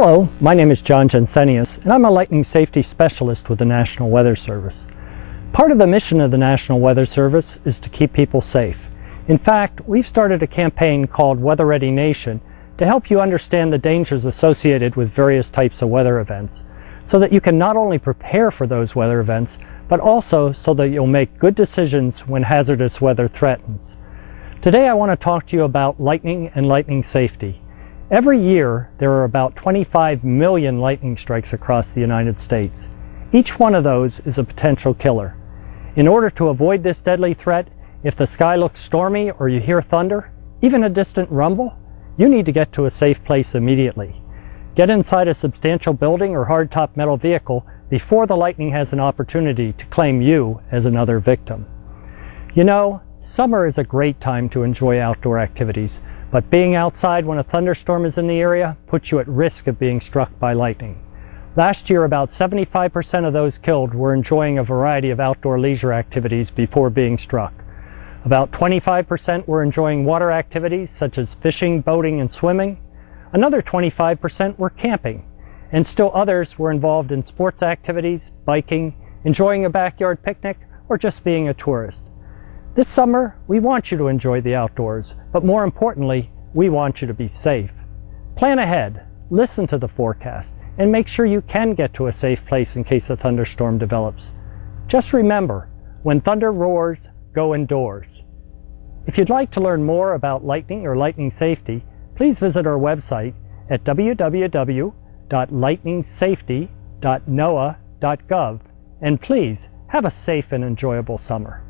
Hello, my name is John Jensenius, and I'm a lightning safety specialist with the National Weather Service. Part of the mission of the National Weather Service is to keep people safe. In fact, we've started a campaign called Weather Ready Nation to help you understand the dangers associated with various types of weather events, so that you can not only prepare for those weather events, but also so that you'll make good decisions when hazardous weather threatens. Today I want to talk to you about lightning and lightning safety. Every year, there are about 25 million lightning strikes across the United States. Each one of those is a potential killer. In order to avoid this deadly threat, if the sky looks stormy or you hear thunder, even a distant rumble, you need to get to a safe place immediately. Get inside a substantial building or hardtop metal vehicle before the lightning has an opportunity to claim you as another victim. You know, summer is a great time to enjoy outdoor activities, but being outside when a thunderstorm is in the area puts you at risk of being struck by lightning. Last year, about 75% of those killed were enjoying a variety of outdoor leisure activities before being struck. About 25% were enjoying water activities such as fishing, boating, and swimming. Another 25% were camping, and still others were involved in sports activities, biking, enjoying a backyard picnic, or just being a tourist. This summer, we want you to enjoy the outdoors, but more importantly, we want you to be safe. Plan ahead, listen to the forecast, and make sure you can get to a safe place in case a thunderstorm develops. Just remember, when thunder roars, go indoors. If you'd like to learn more about lightning or lightning safety, please visit our website at www.lightningsafety.noaa.gov, and please have a safe and enjoyable summer.